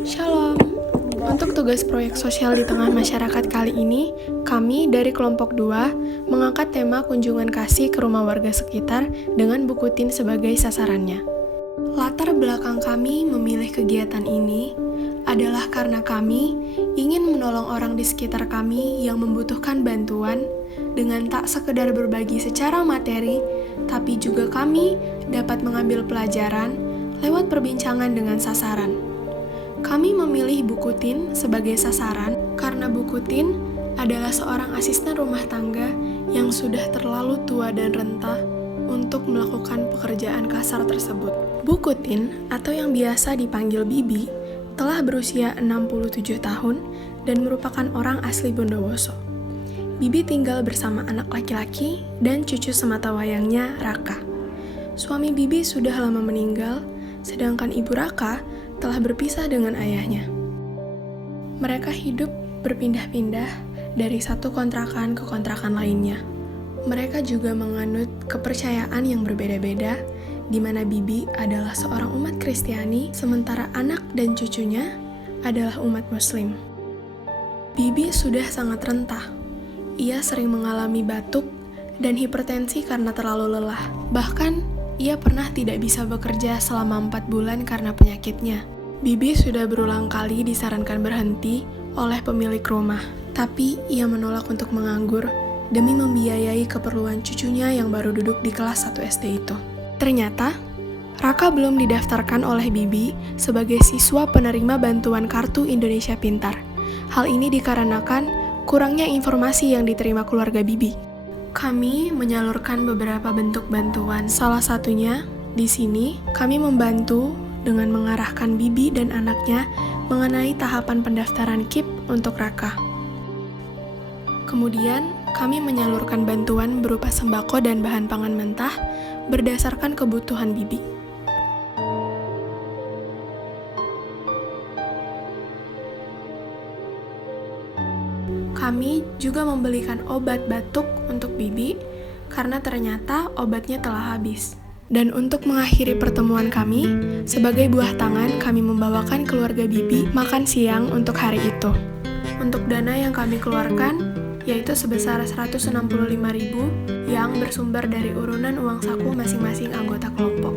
Shalom. Untuk tugas proyek sosial di tengah masyarakat kali ini, kami dari kelompok 2 mengangkat tema kunjungan kasih ke rumah warga sekitar dengan buku tin sebagai sasarannya. Latar belakang kami memilih kegiatan ini adalah karena kami ingin menolong orang di sekitar kami yang membutuhkan bantuan dengan tak sekedar berbagi secara materi, tapi juga kami dapat mengambil pelajaran lewat perbincangan dengan sasaran. Kami memilih buku tin sebagai sasaran karena buku tin adalah seorang asisten rumah tangga yang sudah terlalu tua dan renta untuk melakukan pekerjaan kasar tersebut. Buku tin, atau yang biasa dipanggil Bibi, telah berusia 67 tahun dan merupakan orang asli Bondowoso. Bibi tinggal bersama anak laki-laki dan cucu sematawayangnya, Raka. Suami Bibi sudah lama meninggal, sedangkan ibu Raka telah berpisah dengan ayahnya. Mereka hidup berpindah-pindah dari satu kontrakan ke kontrakan lainnya. Mereka juga menganut kepercayaan yang berbeda-beda, di mana Bibi adalah seorang umat Kristiani, sementara anak dan cucunya adalah umat Muslim. Bibi sudah sangat rentah. Ia sering mengalami batuk dan hipertensi karena terlalu lelah. Bahkan, ia pernah tidak bisa bekerja selama 4 bulan karena penyakitnya. Bibi sudah berulang kali disarankan berhenti oleh pemilik rumah, tapi ia menolak untuk menganggur demi membiayai keperluan cucunya yang baru duduk di kelas 1 SD itu. Ternyata, Raka belum didaftarkan oleh Bibi sebagai siswa penerima bantuan Kartu Indonesia Pintar. Hal ini dikarenakan kurangnya informasi yang diterima keluarga Bibi. Kami menyalurkan beberapa bentuk bantuan. Salah satunya, di sini kami membantu dengan mengarahkan Bibi dan anaknya mengenai tahapan pendaftaran KIP untuk Raka. Kemudian, kami menyalurkan bantuan berupa sembako dan bahan pangan mentah berdasarkan kebutuhan Bibi. Kami juga membelikan obat batuk untuk Bibi karena ternyata obatnya telah habis. Dan untuk mengakhiri pertemuan kami, sebagai buah tangan kami membawakan keluarga Bibi makan siang untuk hari itu. Untuk dana yang kami keluarkan, yaitu sebesar 165.000 yang bersumber dari urunan uang saku masing-masing anggota kelompok.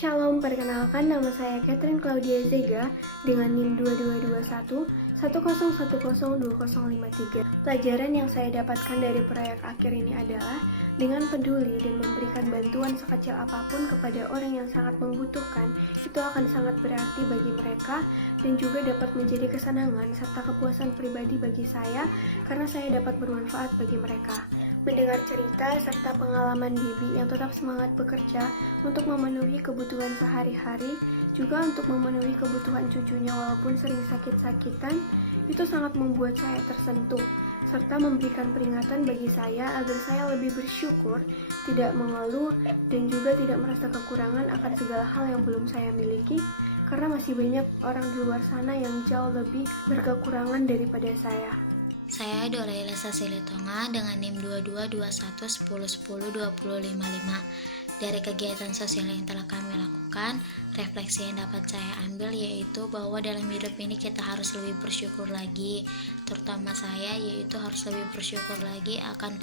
Shalom, perkenalkan nama saya Catherine Claudia Zega dengan NIM 2221 1010253. Pelajaran yang saya dapatkan dari proyek akhir ini adalah dengan peduli dan memberikan bantuan sekecil apapun kepada orang yang sangat membutuhkan, itu akan sangat berarti bagi mereka dan juga dapat menjadi kesenangan serta kepuasan pribadi bagi saya karena saya dapat bermanfaat bagi mereka. Mendengar cerita serta pengalaman Bibi yang tetap semangat bekerja untuk memenuhi kebutuhan sehari-hari, juga untuk memenuhi kebutuhan cucunya walaupun sering sakit-sakitan, itu sangat membuat saya tersentuh, serta memberikan peringatan bagi saya agar saya lebih bersyukur, tidak mengeluh, dan juga tidak merasa kekurangan akan segala hal yang belum saya miliki, karena masih banyak orang di luar sana yang jauh lebih berkekurangan daripada saya. Saya Doraila Sasilitonga dengan NIM 222110102055. Dari kegiatan sosial yang telah kami lakukan, refleksi yang dapat saya ambil yaitu bahwa dalam hidup ini kita harus lebih bersyukur lagi, terutama saya, yaitu harus lebih bersyukur lagi akan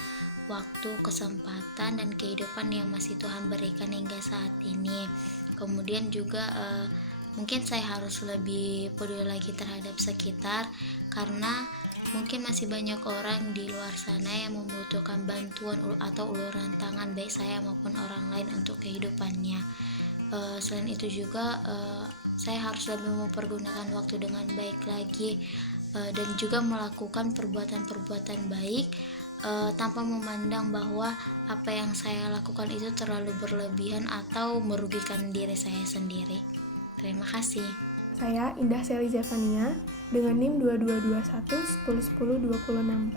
waktu, kesempatan, dan kehidupan yang masih Tuhan berikan hingga saat ini. Kemudian juga mungkin saya harus lebih peduli lagi terhadap sekitar, karena mungkin masih banyak orang di luar sana yang membutuhkan bantuan atau uluran tangan baik saya maupun orang lain untuk kehidupannya. Selain itu juga saya harus lebih mempergunakan waktu dengan baik lagi dan juga melakukan perbuatan-perbuatan baik tanpa memandang bahwa apa yang saya lakukan itu terlalu berlebihan atau merugikan diri saya sendiri. Terima kasih. Saya Indah Seli Zevania dengan NIM 2221 10102064.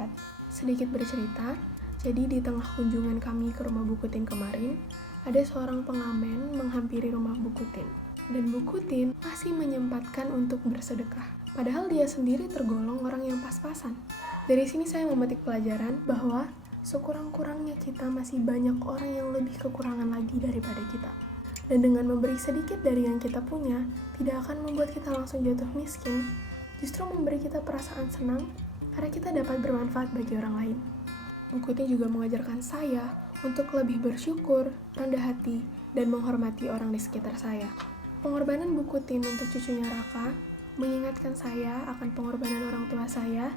Sedikit bercerita, jadi di tengah kunjungan kami ke rumah buku tin kemarin, ada seorang pengamen menghampiri rumah buku tin. Dan Bukutin masih menyempatkan untuk bersedekah. Padahal dia sendiri tergolong orang yang pas-pasan. Dari sini saya memetik pelajaran bahwa sekurang-kurangnya kita masih banyak orang yang lebih kekurangan lagi daripada kita. Dan dengan memberi sedikit dari yang kita punya, tidak akan membuat kita langsung jatuh miskin, justru memberi kita perasaan senang karena kita dapat bermanfaat bagi orang lain. Bukutin juga mengajarkan saya untuk lebih bersyukur, rendah hati, dan menghormati orang di sekitar saya. Pengorbanan Bukutin untuk cucunya Raka mengingatkan saya akan pengorbanan orang tua saya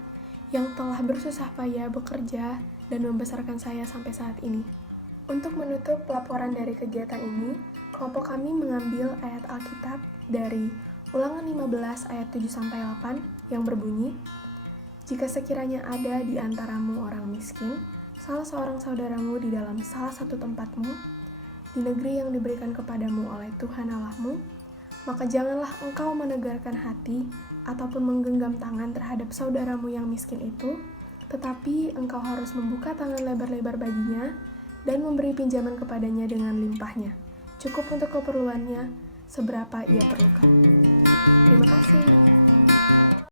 yang telah bersusah payah bekerja dan membesarkan saya sampai saat ini. Untuk menutup laporan dari kegiatan ini, kelompok kami mengambil ayat Alkitab dari Ulangan 15 ayat 7-8 yang berbunyi, "Jika sekiranya ada di antaramu orang miskin, salah seorang saudaramu di dalam salah satu tempatmu, di negeri yang diberikan kepadamu oleh Tuhan Allahmu, maka janganlah engkau menegarkan hati ataupun menggenggam tangan terhadap saudaramu yang miskin itu, tetapi engkau harus membuka tangan lebar-lebar baginya dan memberi pinjaman kepadanya dengan limpahnya, cukup untuk keperluannya seberapa ia perlukan." Terima kasih.